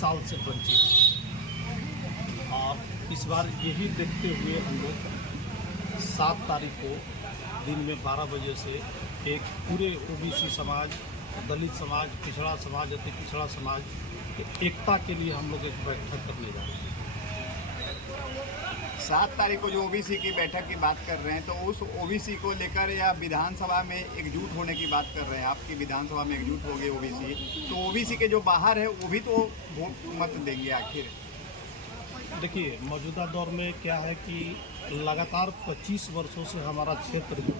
साल से वंचित हैं। और इस बार यही देखते हुए हम लोग 7 तारीख को दिन में 12 बजे से एक पूरे ओबीसी समाज, दलित समाज, पिछड़ा समाज, अति पिछड़ा समाज की एकता के लिए हम लोग एक बैठक करने जा रहे हैं। 7 तारीख को जो ओबीसी की बैठक की बात कर रहे हैं, तो उस ओबीसी को लेकर या विधानसभा में एकजुट होने की बात कर रहे हैं, आपकी विधानसभा में एकजुट हो गए ओबीसी, तो ओबीसी के जो बाहर है वो भी तो वोट मत देंगे आखिर। देखिए, मौजूदा दौर में क्या है कि लगातार 25 वर्षों से हमारा क्षेत्र जो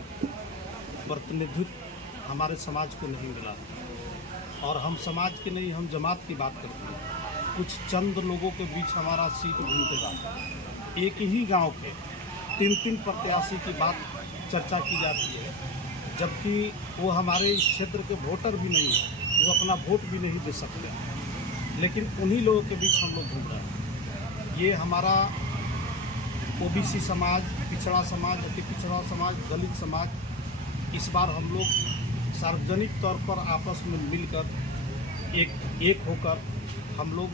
प्रतिनिधित्व हमारे समाज को नहीं मिला, और हम समाज की नहीं, हम जमात की बात करते हैं। कुछ चंद लोगों के बीच हमारा सीट घूमतेगा। एक ही गांव के 3-3 प्रत्याशी की बात चर्चा की जाती है, जबकि वो हमारे इस क्षेत्र के वोटर भी नहीं है, वो अपना वोट भी नहीं दे सकते, लेकिन उन्हीं लोगों के बीच हम लोग घूम रहे हैं। ये हमारा ओबीसी समाज, पिछड़ा समाज, अति पिछड़ा समाज, दलित समाज, इस बार हम लोग सार्वजनिक तौर पर आपस में मिलकर एक होकर हम लोग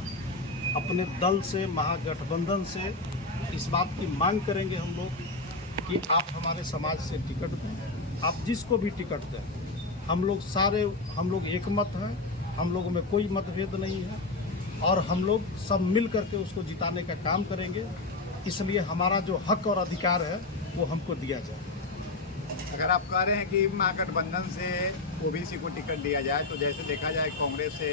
अपने दल से, महागठबंधन से इस बात की मांग करेंगे हम लोग कि आप हमारे समाज से टिकट दें, आप जिसको भी टिकट दें। हम लोग एक मत हैं, हम लोगों में कोई मतभेद नहीं है, और हम लोग सब मिल करके उसको जिताने का काम करेंगे। इसलिए हमारा जो हक और अधिकार है वो हमको दिया जाए। अगर आप कह रहे हैं कि महागठबंधन से ओबीसी को टिकट दिया जाए, तो जैसे देखा जाए कांग्रेस से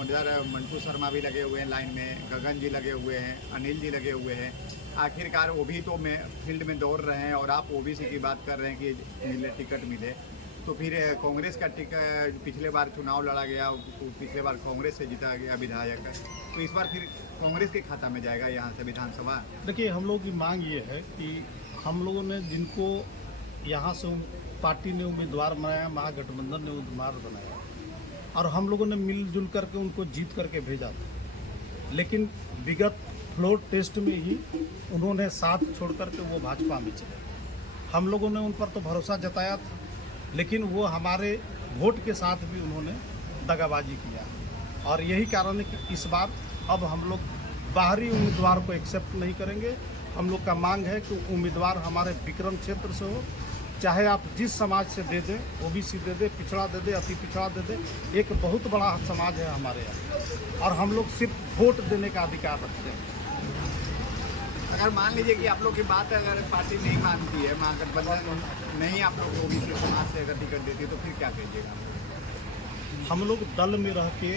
उधर मंटू शर्मा भी लगे हुए हैं लाइन में, गगन जी लगे हुए हैं, अनिल जी लगे हुए हैं, आखिरकार वो भी तो फील्ड में दौड़ रहे हैं, और आप ओबीसी की बात कर रहे हैं कि टिकट मिले, तो फिर कांग्रेस का टिकट पिछले बार चुनाव लड़ा गया, पिछले बार कांग्रेस से जीता गया विधायक, तो इस बार फिर कांग्रेस के खाता में जाएगा यहाँ से विधानसभा। देखिए, हम लोग की मांग ये है कि हम लोगों ने जिनको यहाँ से पार्टी ने उम्मीदवार बनाया, महागठबंधन ने उम्मीदवार बनाया, और हम लोगों ने मिलजुल करके उनको जीत करके भेजा था, लेकिन विगत फ्लोर टेस्ट में ही उन्होंने साथ छोड़ करके वो भाजपा में चले। हम लोगों ने उन पर तो भरोसा जताया था, लेकिन वो हमारे वोट के साथ भी उन्होंने दगाबाजी किया, और यही कारण है कि इस बार अब हम लोग बाहरी उम्मीदवार को एक्सेप्ट नहीं करेंगे। हम लोग का मांग है कि उम्मीदवार हमारे विक्रम क्षेत्र से हो, चाहे आप जिस समाज से दे दें, ओबीसी दे दे, पिछड़ा दे दे, अति पिछड़ा दे दे, एक बहुत बड़ा समाज है हमारे यहाँ, और हम लोग सिर्फ वोट देने का अधिकार रखते हैं। अगर मान लीजिए कि आप लोग की बात अगर पार्टी नहीं मानती है, महागठबंधन नहीं आप लोग को ओबीसी समाज से अगर टिकट देती है, तो फिर क्या कीजिएगा? हम लोग दल में रह के,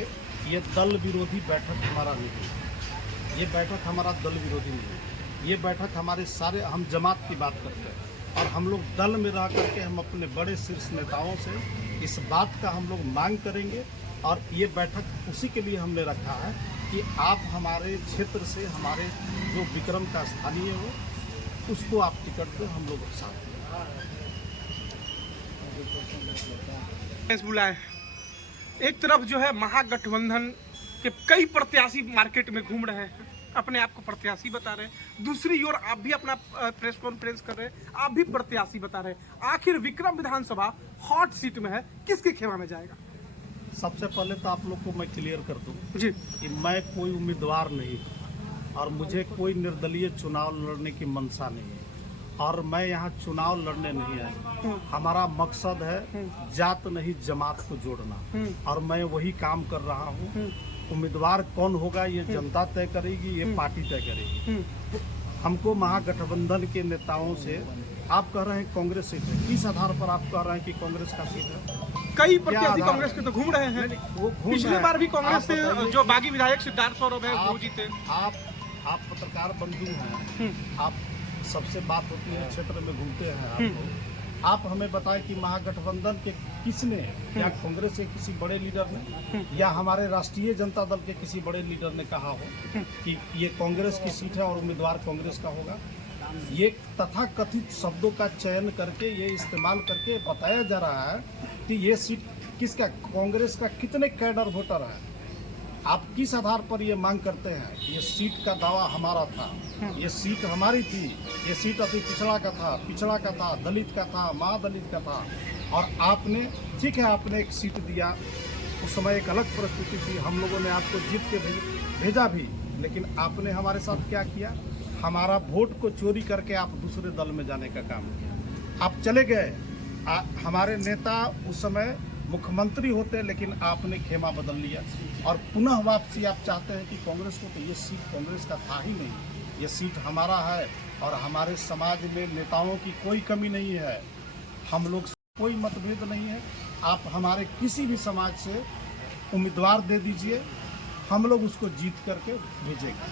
ये दल विरोधी बैठक हमारा नहीं है, ये बैठक हमारा दल विरोधी नहीं है, ये बैठक हमारे सारे, हम जमात की बात करते हैं, और हम लोग दल में रह करके हम अपने बड़े शीर्ष नेताओं से इस बात का हम लोग मांग करेंगे, और ये बैठक उसी के लिए हमने रखा है कि आप हमारे क्षेत्र से, हमारे जो विक्रम का स्थानीय हो, उसको आप टिकट दें, हम लोग साथ बुलाए। एक तरफ जो है महागठबंधन के कई प्रत्याशी मार्केट में घूम रहे हैं, अपने आप को प्रत्याशी बता रहे हैं, दूसरी ओर आप भी अपना प्रेस कॉन्फ्रेंस कर रहे हैं, आप भी प्रत्याशी बता रहे हैं। आखिर विक्रम विधानसभा हॉट सीट में है, किसके खेमा में जाएगा? सबसे पहले तो आप लोग को मैं क्लियर कर दूं जी कि मैं कोई उम्मीदवार नहीं हूं, और मुझे कोई निर्दलीय चुनाव लड़ने की मंशा नहीं है, और मैं यहाँ चुनाव लड़ने नहीं आया। हमारा मकसद है जात नहीं जमात को जोड़ना, और मैं वही काम कर रहा हूँ। उम्मीदवार कौन होगा ये जनता तय करेगी, ये पार्टी तय करेगी। हमको महागठबंधन के नेताओं से, आप कह रहे हैं कांग्रेस सीट है, किस आधार पर आप कह रहे हैं कि कांग्रेस का सीट है? कई प्रत्याशी कांग्रेस के तो घूम रहे हैं, वो घूम पिछली बार भी कांग्रेस से जो बागी विधायक सिद्धार्थ सौरभ है वो जीते। आप पत्रकार बंधु हैं, आप सबसे बात होती है, क्षेत्र में घूमते हैं आप लोग। आप हमें बताएं कि महागठबंधन के किसने, या कांग्रेस के किसी बड़े लीडर ने, या हमारे राष्ट्रीय जनता दल के किसी बड़े लीडर ने कहा हो कि ये कांग्रेस की सीट है और उम्मीदवार कांग्रेस का होगा? ये तथाकथित शब्दों का चयन करके, ये इस्तेमाल करके बताया जा रहा है कि ये सीट किसका, कांग्रेस का कितने कैडर वोटर है। आप किस आधार पर ये मांग करते हैं? ये सीट का दावा हमारा था, ये सीट हमारी थी, ये सीट अति पिछड़ा का था, दलित का था, महादलित का था, और आपने, ठीक है, आपने एक सीट दिया, उस समय एक अलग परिस्थिति थी, हम लोगों ने आपको जीत के भेजा भी, लेकिन आपने हमारे साथ क्या किया? हमारा वोट को चोरी करके आप दूसरे दल में जाने का काम किया। आप चले गए। हमारे नेता उस समय मुख्यमंत्री होते, लेकिन आपने खेमा बदल लिया और पुनः वापसी आप चाहते हैं कि कांग्रेस को। तो ये सीट कांग्रेस का था ही नहीं, ये सीट हमारा है और हमारे समाज में नेताओं की कोई कमी नहीं है, हम लोग कोई मतभेद नहीं है। आप हमारे किसी भी समाज से उम्मीदवार दे दीजिए, हम लोग उसको जीत करके भेजेंगे।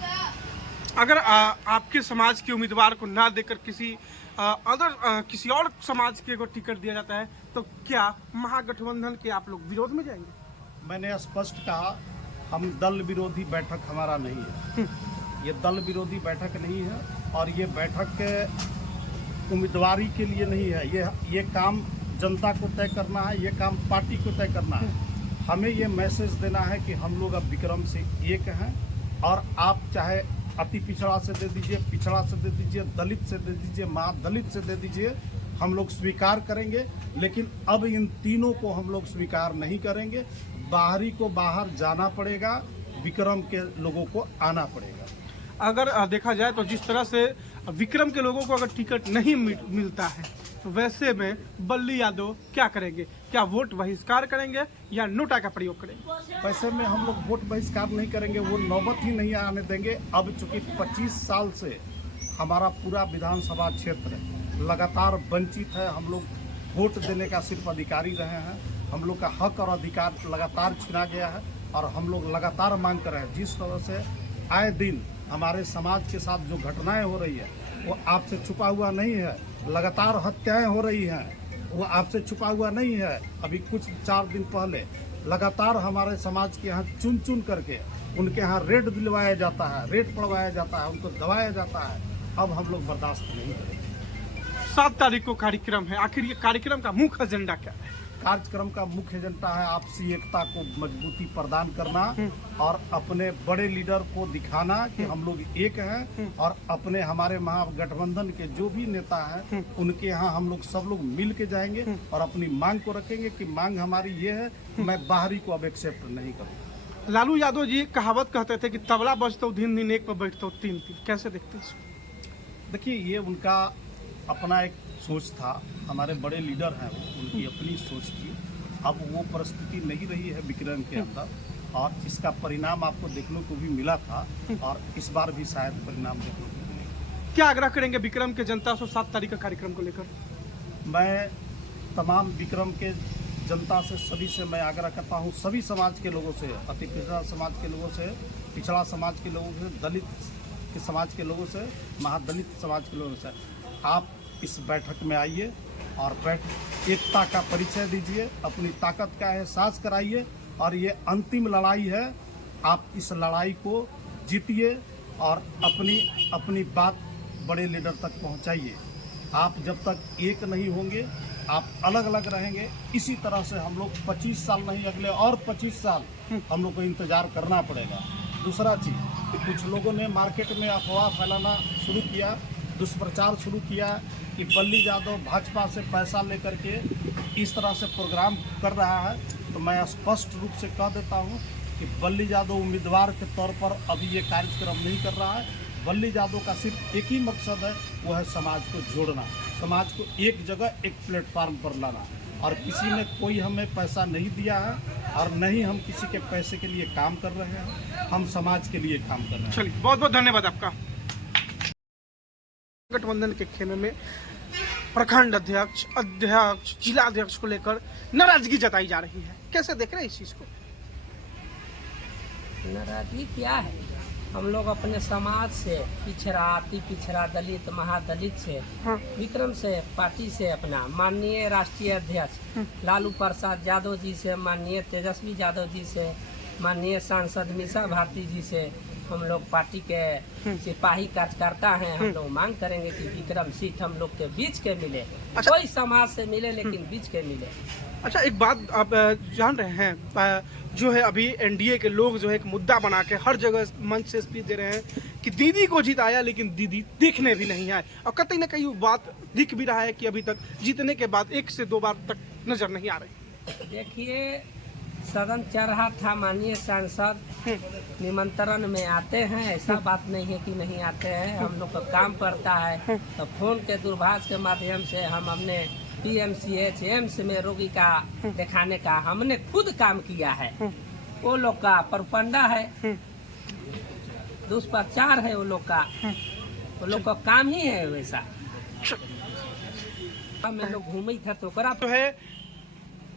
अगर आपके समाज के उम्मीदवार को ना देकर किसी और समाज के को टिकट दिया जाता है तो क्या महागठबंधन के आप लोग विरोध में जाएंगे? मैंने स्पष्ट कहा, हम दल विरोधी बैठक हमारा नहीं है, ये दल विरोधी बैठक नहीं है और ये बैठक उम्मीदवारी के लिए नहीं है। ये काम जनता को तय करना है, ये काम पार्टी को तय करना है। हमें ये मैसेज देना है कि हम लोग अब विक्रम से एक हैं और आप चाहे अति पिछड़ा से दे दीजिए, पिछड़ा से दे दीजिए, दलित से दे दीजिए, महादलित से दे दीजिए, हम लोग स्वीकार करेंगे। लेकिन अब इन तीनों को हम लोग स्वीकार नहीं करेंगे। बाहरी को बाहर जाना पड़ेगा, विक्रम के लोगों को आना पड़ेगा। अगर देखा जाए तो जिस तरह से विक्रम के लोगों को अगर टिकट नहीं मिलता है तो वैसे में बल्ली यादव क्या करेंगे? क्या वोट बहिष्कार करेंगे या नोटा का प्रयोग करेंगे? वैसे में हम लोग वोट बहिष्कार नहीं करेंगे, वो नौबत ही नहीं आने देंगे। अब चूंकि 25 साल से हमारा पूरा विधानसभा क्षेत्र लगातार वंचित है, हम लोग वोट देने का सिर्फ अधिकारी रहे हैं, हम लोग का हक और अधिकार लगातार छीना गया है और हम लोग लगातार मांग कर रहे हैं। जिस तरह से आए दिन हमारे समाज के साथ जो घटनाएं हो रही है वो आपसे छुपा हुआ नहीं है, लगातार हत्याएं हो रही हैं, वो आपसे छुपा हुआ नहीं है। अभी कुछ 4 दिन पहले लगातार हमारे समाज के यहाँ चुन चुन करके उनके यहाँ रेड दिलवाया जाता है, रेड पड़वाया जाता है, उनको दबाया जाता है। अब हम लोग बर्दाश्त नहीं करेंगे। 7 तारीख को कार्यक्रम है, आखिर ये कार्यक्रम का मुख्य एजेंडा क्या है? कार्यक्रम का मुख्य एजेंडा है आपसी एकता को मजबूती प्रदान करना और अपने बड़े लीडर को दिखाना कि हम लोग एक हैं और अपने हमारे महागठबंधन के जो भी नेता हैं उनके यहाँ हम लोग सब लोग मिल के जाएंगे और अपनी मांग को रखेंगे कि मांग हमारी ये है, मैं बाहरी को अब एक्सेप्ट नहीं करूँगा। लालू यादव जी कहावत कहते थे कि तबला बजता दिन दिन एक पर बैठता 3 दिन, कैसे देखते हैं? देखिए, ये उनका अपना एक सोच था, हमारे बड़े लीडर हैं वो, उनकी अपनी सोच थी। अब वो परिस्थिति नहीं रही है विक्रम के अंदर और इसका परिणाम आपको देखने को भी मिला था और इस बार भी शायद परिणाम देखने को मिलेगा। क्या आग्रह करेंगे विक्रम के जनता से 7 तारीख का कार्यक्रम को लेकर? मैं तमाम विक्रम के जनता से सभी से मैं आग्रह करता हूँ, सभी समाज के लोगों से, अति पिछड़ा समाज के लोगों से, पिछड़ा समाज के लोगों से, दलित के समाज के लोगों से, महादलित समाज के लोगों से, आप इस बैठक में आइए और एकता का परिचय दीजिए, अपनी ताकत का एहसास कराइए और ये अंतिम लड़ाई है। आप इस लड़ाई को जीतिए और अपनी बात बड़े लीडर तक पहुंचाइए। आप जब तक एक नहीं होंगे, आप अलग अलग रहेंगे। इसी तरह से हम लोग 25 साल नहीं, अगले और 25 साल हम लोग को इंतजार करना पड़ेगा। दूसरा चीज़, कुछ लोगों ने मार्केट में अफवाह फैलाना शुरू किया, दुष्प्रचार शुरू किया कि बल्ली यादव भाजपा से पैसा लेकर के इस तरह से प्रोग्राम कर रहा है। तो मैं स्पष्ट रूप से कह देता हूं कि बल्ली यादव उम्मीदवार के तौर पर अभी ये कार्यक्रम नहीं कर रहा है। बल्ली यादव का सिर्फ एक ही मकसद है, वो है समाज को जोड़ना, समाज को एक जगह, एक प्लेटफार्म पर लाना। और किसी ने कोई हमें पैसा नहीं दिया है और नहीं हम किसी के पैसे के लिए काम कर रहे हैं, हम समाज के लिए काम कर रहे हैं। चलिए, बहुत बहुत धन्यवाद आपका। गठबंधन के खेमे में प्रखंड अध्यक्ष, जिला अध्यक्ष को लेकर नाराजगी जताई जा रही है, कैसे देख रहे हैं इस चीज को? नाराजगी क्या है? हम लोग अपने समाज से पिछड़ा, अति पिछड़ा, दलित, महादलित से, विक्रम से, पार्टी से, अपना माननीय राष्ट्रीय अध्यक्ष लालू प्रसाद यादव जी से, माननीय तेजस्वी यादव जी से, माननीय सांसद मीसा भारती जी से हम लोग पार्टी के सिपाही कार्यकर्ता हैं। हम लोग मांग करेंगे कि विक्रम सीट हम लोग के बीच के मिले। अच्छा। कोई समाज से मिले लेकिन बीच के मिले। अच्छा, एक बात आप जान रहे हैं, जो है अभी एनडीए के लोग जो है एक मुद्दा बना के हर जगह मंच से स्पीच दे रहे हैं कि दीदी को जिताया लेकिन दीदी देखने भी नहीं आए, और कतई न कहीं वो बात दिख भी रहा है कि अभी तक जीतने के बाद 1 से 2 बार तक नजर नहीं आ रही। देखिए, सदन चल रहा था, माननीय सांसद निमंत्रण में आते हैं, ऐसा बात नहीं है कि नहीं आते हैं। हम लोग का काम पड़ता है तो फोन के दूरभाष के माध्यम से हम अपने PMCH एम्स में रोगी का दिखाने का हमने खुद काम किया है। वो लोग का परपंडा है, दुष्प्रचार है वो लोग का काम ही है वैसा। हम लोग घूमे थे तो करा तो है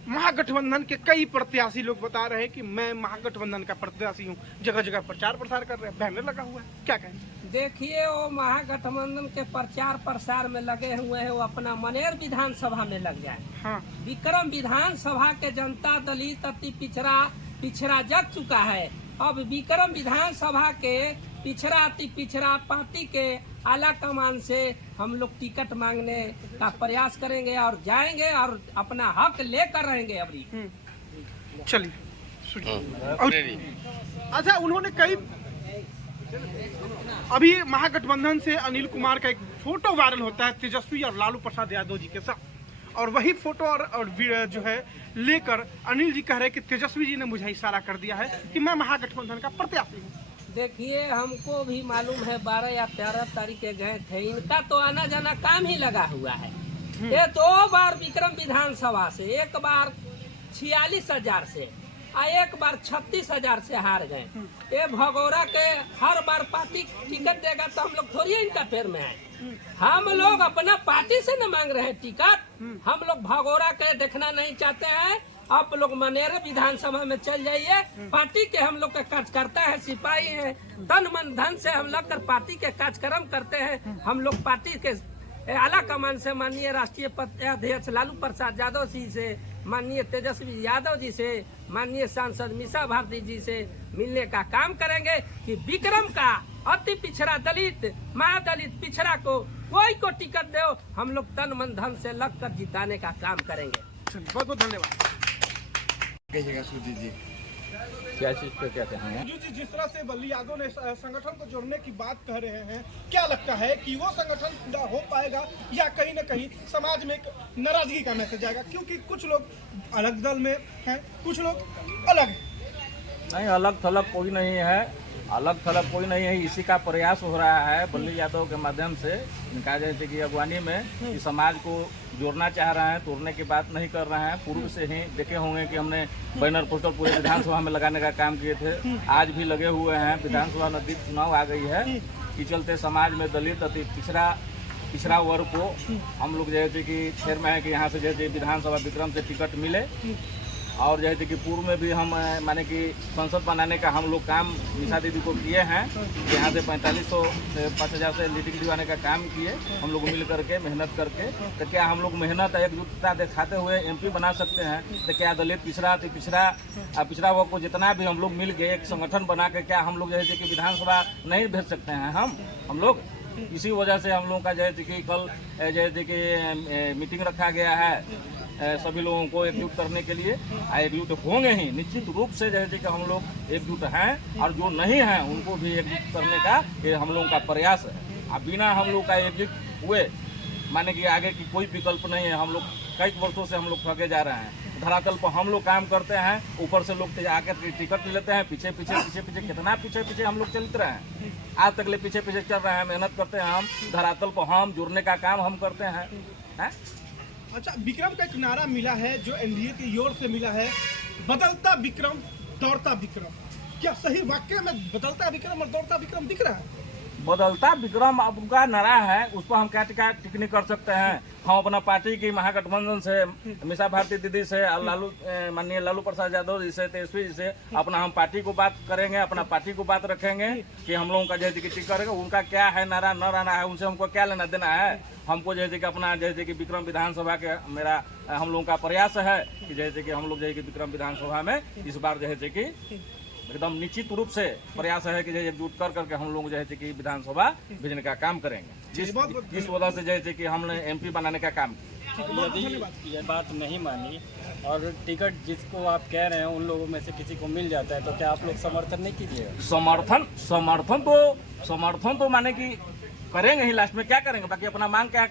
महागठबंधन के कई प्रत्याशी लोग बता रहे हैं कि मैं महागठबंधन का प्रत्याशी हूँ, जगह जगह प्रचार प्रसार कर रहे हैं, बैनर लगा हुआ है, क्या कहें? देखिए वो महागठबंधन के प्रचार प्रसार में लगे हुए हैं, वो अपना मनेर विधानसभा में लग जाए। हाँ। विक्रम विधानसभा के जनता दलित अति पिछड़ा जग चुका है। अब विक्रम विधानसभा के अति पिछड़ा पार्टी के आला कमान से हम लोग टिकट मांगने का प्रयास करेंगे और जाएंगे और अपना हक लेकर रहेंगे। अभी चलिए अच्छा, उन्होंने कई अभी महागठबंधन से अनिल कुमार का एक फोटो वायरल होता है तेजस्वी और लालू प्रसाद यादव जी के साथ, और वही फोटो और जो है लेकर अनिल जी कह रहे हैं कि तेजस्वी जी ने मुझे इशारा कर दिया है कि मैं महागठबंधन का प्रत्याशी हूँ। देखिए हमको भी मालूम है 12 या 13 तारीख के गए थे, इनका तो आना जाना काम ही लगा हुआ है। ये 2 बार विक्रम विधानसभा से, एक बार 46,000 से और एक बार 36,000 से हार गए। ये भगोड़ा के हर बार पार्टी टिकट देगा तो हम लोग थोड़ी इनका पैर में आए। हम लोग अपना पार्टी से न मांग रहे हैं टिकट, हम लोग भगोड़ा के देखना नहीं चाहते हैं। आप लोग मनेर विधानसभा में चल जाइए, पार्टी के हम लोग का कार्यकर्ता है, सिपाही है, तन मन धन से हम लोग कर पार्टी के कार्यक्रम करते हैं। हम लोग पार्टी के आला कमान से माननीय राष्ट्रीय अध्यक्ष लालू प्रसाद यादव जी से, माननीय तेजस्वी यादव जी से, माननीय सांसद मीसा भारती जी से मिलने का काम करेंगे कि विक्रम का अति पिछड़ा दलित महादलित पिछड़ा को कोई को टिकट दो, हम लोग तन मन धन से लग कर जिताने का काम करेंगे। बहुत बहुत धन्यवाद। कहिएगा सुजीत जी, क्या चीज पे क्या कहेंगे? जी, जिस तरह से बल्ली यादव ने संगठन को जोड़ने की बात कह रहे हैं, क्या लगता है कि वो संगठन पूरा हो पाएगा या कहीं न कहीं समाज में एक नाराजगी का मैसेज आएगा? क्योंकि कुछ लोग अलग दल में हैं, कुछ लोग अलग हैं। नहीं, अलग थलग कोई नहीं है, अलग थलग कोई नहीं है। इसी का प्रयास हो रहा है बल्ली यादव के माध्यम से, कहा जाए कि अगवानी में कि समाज को जोड़ना चाह रहे हैं, तोड़ने की बात नहीं कर रहे हैं। पूर्व से ही देखे होंगे कि हमने बैनर पोस्टर पूरे विधानसभा में लगाने का काम किए थे, आज भी लगे हुए हैं। विधानसभा नजदीक चुनाव आ गई है, कि चलते समाज में दलित अति पिछड़ा वर्ग को हम लोग जैसे कि फेर में है कि यहाँ से जैसे विधानसभा विक्रम से टिकट मिले, और जैसे कि पूर्व में भी हम माने कि संसद बनाने का हम लोग काम मीसा दीदी को किए हैं। यहाँ से 4500 से 5000 से लीडिंग दिवाने का काम किए हम लोग मिल करके, मेहनत करके। तो क्या हम लोग मेहनत एकजुटता दिखाते हुए MP बना सकते हैं? तो क्या दलित पिछड़ा वर्ग को जितना भी हम लोग मिल के एक संगठन बना के क्या हम लोग जैसे कि विधानसभा नहीं भेज सकते हैं? हम लोग इसी वजह से हम लोगों का जैसे कि कल जैसे कि मीटिंग रखा गया है सभी लोगों को एकजुट करने के लिए। एकजुट होंगे ही निश्चित रूप से, जैसे कि हम लोग एकजुट हैं, और जो नहीं हैं उनको भी एकजुट करने का ये हम लोगों का प्रयास है। अब बिना हम लोग का एकजुट हुए माने कि आगे की कोई विकल्प नहीं है। हम लोग कई वर्षों से हम लोग थके जा रहे हैं, धरातल पर हम लोग काम करते हैं, ऊपर से लोग आकर टिकट लेते हैं, पीछे कितना पीछे हम लोग चलते रहे हैं, आज तक ले पीछे चल रहे हैं, मेहनत करते हैं हम, धरातल पर हम जुड़ने का काम हम करते हैं। अच्छा, विक्रम का एक नारा मिला है जो NDA की ओर से मिला है, बदलता विक्रम दौड़ता विक्रम। क्या सही वाक्य में बदलता विक्रम और दौड़ता विक्रम दिख रहा है? बदलता विक्रम अब उनका नारा है, उस पर हम क्या टिप्पणी कर सकते हैं? हम अपना पार्टी की महागठबंधन से मीसा भारती दीदी से, माननीय लालू प्रसाद यादव जी से, तेजस्वी जी से अपना हम पार्टी को बात करेंगे, अपना पार्टी को बात रखेंगे कि हम लोगों का जैसे कि टिकट करेगा। उनका क्या है नारा न रहना है, उनसे हमको क्या लेना देना है? हमको जैसे कि अपना जैसे कि विक्रम विधानसभा के मेरा हम लोगों का प्रयास है कि जैसे कि हम लोग जैसे कि विक्रम विधानसभा में इस बार जैसे कि एकदम निश्चित रूप से प्रयास है कि एकजुट करके हम लोग जैसे कि विधानसभा भेजने का काम करेंगे। इस वजह से जैसे कि हमने MP बनाने का काम किया। यदि ये बात नहीं मानी और टिकट जिसको आप कह रहे हैं उन लोगों में से किसी को मिल जाता है तो क्या आप लोग समर्थन नहीं कीजिएगा? समर्थन तो माने कि करेंगे ही, लास्ट में क्या करेंगे? बाकी अपना मांग क्या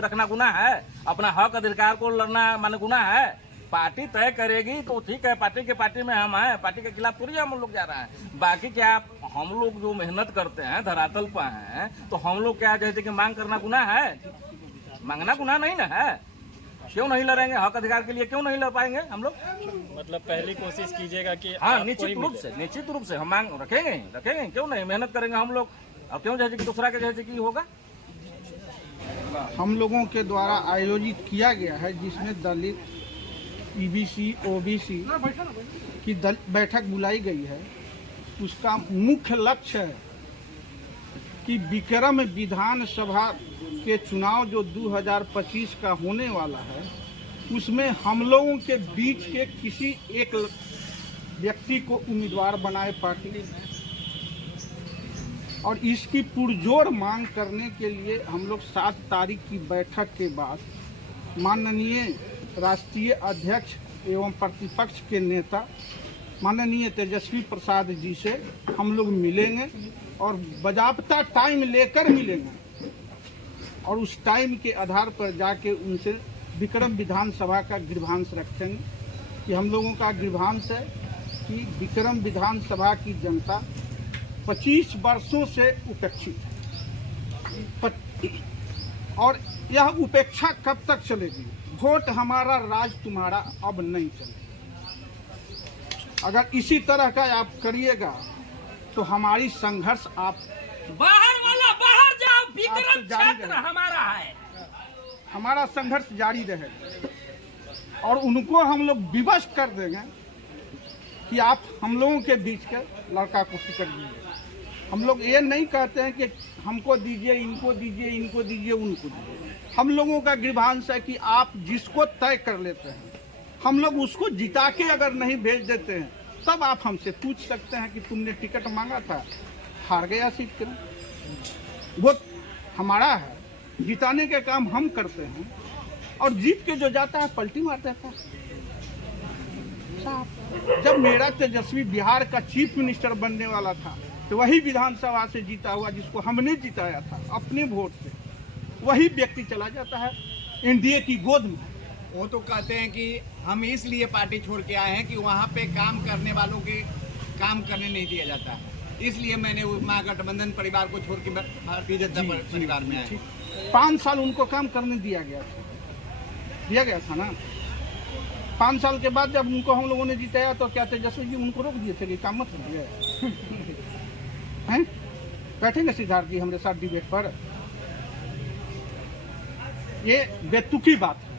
रखना गुनाह है? अपना हक अधिकार को लड़ना माने गुनाह है? पार्टी तय करेगी तो ठीक है, पार्टी में हम हैं, पार्टी के खिलाफ थोड़ी हम लोग जा रहे हैं। बाकी क्या हम लोग जो मेहनत करते हैं, धरातल पर हैं, तो हम लोग क्या जैसे कि मांग करना गुनाह है? मांगना गुनाह नहीं ना है। क्यों नहीं लड़ेंगे? हक अधिकार के लिए क्यों नहीं लड़ पाएंगे हम लोग? मतलब पहली कोशिश कीजिएगा कि हाँ, आपको ही निश्चित रूप से हम मांग रखेंगे, क्यों नहीं, मेहनत करेंगे हम लोग। और क्यों जैसे कि दूसरा के जैसे कि होगा? हम लोगों के द्वारा आयोजित किया गया है, जिसमें दलित, ईबीसी, ओबीसी की बैठक बुलाई गई है। उसका मुख्य लक्ष्य है कि विक्रम विधानसभा के चुनाव जो 2025 का होने वाला है, उसमें हम लोगों के बीच के किसी एक व्यक्ति को उम्मीदवार बनाए पार्टी, और इसकी पुरजोर मांग करने के लिए हम लोग 7 तारीख की बैठक के बाद माननीय राष्ट्रीय अध्यक्ष एवं प्रतिपक्ष के नेता माननीय तेजस्वी प्रसाद जी से हम लोग मिलेंगे और बाजाबता टाइम लेकर मिलेंगे, और उस टाइम के आधार पर जाके उनसे विक्रम विधानसभा का गृहांश रखेंगे कि हम लोगों का गृहांश है कि विक्रम विधानसभा की जनता 25 वर्षों से उपेक्षित है, और यह उपेक्षा कब तक चलेगी? वोट हमारा, राज तुम्हारा अब नहीं चलेगा। अगर इसी तरह का आप करिएगा तो हमारी संघर्ष आप बाहर वाला बाहर जाओ, विक्रम आपसे जारी क्षेत्र रहेगा। हमारा है। हमारा संघर्ष जारी रहेगा, और उनको हम लोग विवश कर देंगे कि आप हम लोगों के बीच के लड़का को टिकट दीजिए। हम लोग ये नहीं कहते हैं कि हमको दीजिए, इनको दीजिए, इनको दीजिए, उनको दीजिए। हम लोगों का गृहांश है कि आप जिसको तय कर लेते हैं, हम लोग उसको जिता के अगर नहीं भेज देते हैं, तब आप हमसे पूछ सकते हैं कि तुमने टिकट मांगा था, हार गया सीट के। वो हमारा है, जिताने के काम हम करते हैं, और जीत के जो जाता है पलटी मार देता है। जब मेरा तेजस्वी बिहार का चीफ मिनिस्टर बनने वाला था, तो वही विधानसभा से जीता हुआ, जिसको हमने जिताया था अपने वोट से, वही व्यक्ति चला जाता है एनडीए की गोद में। वो तो कहते हैं कि हम इसलिए पार्टी छोड़ के आए हैं कि वहाँ पे काम करने वालों के काम करने नहीं दिया जाता है, इसलिए मैंने उस महागठबंधन परिवार को छोड़ के भारतीय जनता परिवार में आया। 5 साल उनको काम करने दिया गया था ना। 5 साल के बाद जब उनको हम लोगों ने जिताया, तो क्या तेजस्वी जी उनको रोक दिए थे कि काम मत करिए? हैं? बैठेंगे सिद्धार्थ जी हमारे साथ डिबेट पर? ये बेतुकी बात है,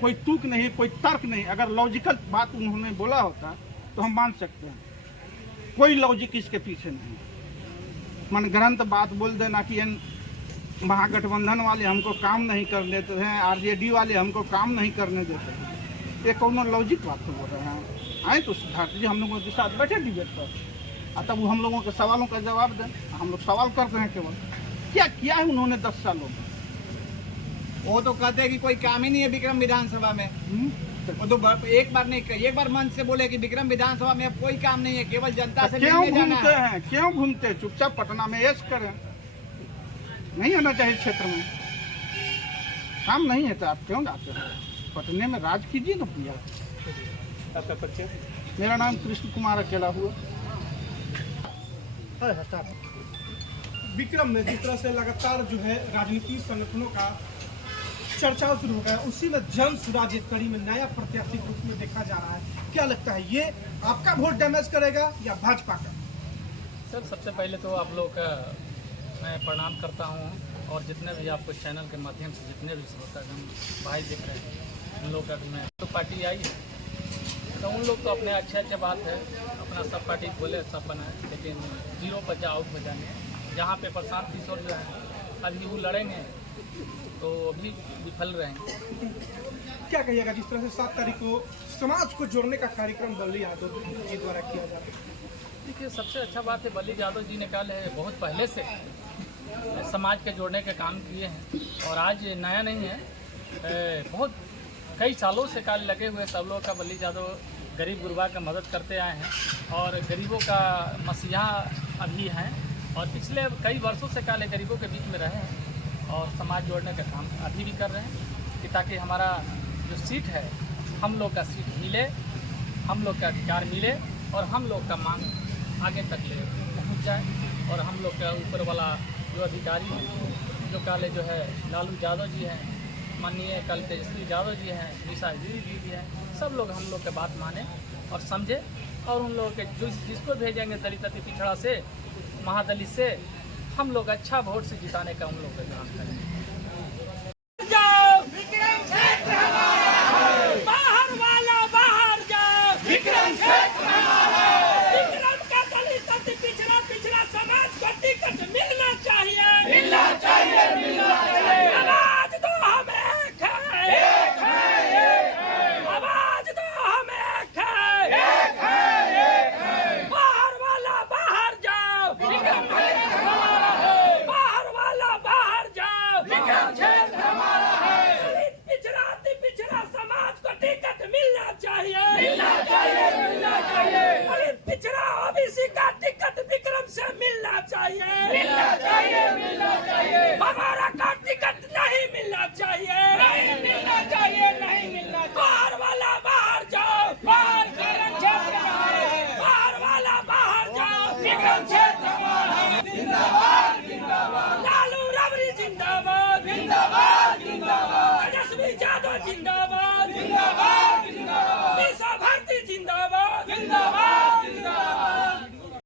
कोई तुक नहीं, कोई तर्क नहीं। अगर लॉजिकल बात उन्होंने बोला होता तो हम मान सकते हैं, कोई लॉजिक इसके पीछे नहीं। मनगढ़ंत बात बोल देना कि महागठबंधन वाले हमको काम नहीं कर देते हैं, आरजेडी वाले हमको काम नहीं करने देते हैं, ये कौन लॉजिक बात तो बोल रहे हैं? आए तो सिद्धार्थ जी हम लोगों के साथ बैठे डिबेट पर, तब वो हम लोगों के सवालों का जवाब दें। हम लोग सवाल करते हैं केवल, क्या किया है उन्होंने 10 सालों में? वो तो कहते हैं कि कोई काम ही नहीं है विक्रम विधानसभा में। वो तो एक बार नहीं, एक बार मन से बोले कि विक्रम विधानसभा में अब कोई काम नहीं है, केवल जनता से क्यों मिलने जाना घूमते है। हैं? क्यों घूमते हैं? चुपचाप पटना में ऐश करें, नहीं आना चाहिए क्षेत्र में। काम नहीं है तो आप क्यों जाते हैं? पटने में राज कीजिए ना भैया। आपका परिचय? मेरा नाम कृष्ण कुमार अकेला हुआ। विक्रम में जिस तरह से लगातार जो है राजनीतिक संगठनों का चर्चा शुरू हो गया, उसी में जन सुराज एक कड़ी में नया प्रत्याशी के रूप में देखा जा रहा है। क्या लगता है, ये आपका वोट डैमेज करेगा या भाजपा का? सर, सबसे पहले तो आप लोग का मैं प्रणाम करता हूँ, और जितने भी आपको चैनल के माध्यम से जितने भी श्रोतागण भाई दिख रहे हैं, उन लोग का मैं तो पार्टी आई है, तो उन लोग तो अपने अच्छे बात है, अपना सब पार्टी बोले सब बनाए, लेकिन 0 पर आउट हो जाएंगे। जहाँ पे प्रशांत किशोर जो है अभी वो लड़ेंगे तो अभी विफल रहेंगे। क्या कहिएगा जिस तरह से 7 तारीख को समाज को जोड़ने का कार्यक्रम बल्ली यादव जी द्वारा किया जा रहा है? देखिए, सबसे अच्छा बात है बल्ली यादव जी ने कल है बहुत पहले से समाज के जोड़ने के काम किए हैं, और आज नया नहीं है, बहुत कई सालों से काल लगे हुए सब लोग का बल्ली यादव गरीब गुरबा का मदद करते आए हैं, और गरीबों का मसीहा अभी हैं, और पिछले कई वर्षों से काले गरीबों के बीच में रहे हैं, और समाज जोड़ने का काम अभी भी कर रहे हैं कि ताकि हमारा जो सीट है हम लोग का सीट मिले, हम लोग का अधिकार मिले और हम लोग का मांग आगे तक ले पहुँच जाए और हम लोग का ऊपर वाला जो अधिकारी हैं, जो काले जो है लालू यादव जी हैं, माननीय कल तेजस्वी यादव जी हैं, निशा जी हैं, सब लोग हम लोग के बात माने और समझे और उन लोगों के जिसको भेजेंगे दलित अति पिछड़ा से, महादलित से, हम लोग अच्छा वोट से जिताने का उन लोग का काम करेंगे। हमारा का टिकट नहीं मिलना चाहिए, नहीं मिलना चाहिए, नहीं मिलना चाहिए। बाहर वाला बाहर जाओ, बाहर क्षेत्र बाहर वाला बाहर जाओ, विक्रम क्षेत्र जिंदाबाद जिंदाबाद, लालू रबड़ी जिंदाबाद जिंदाबाद।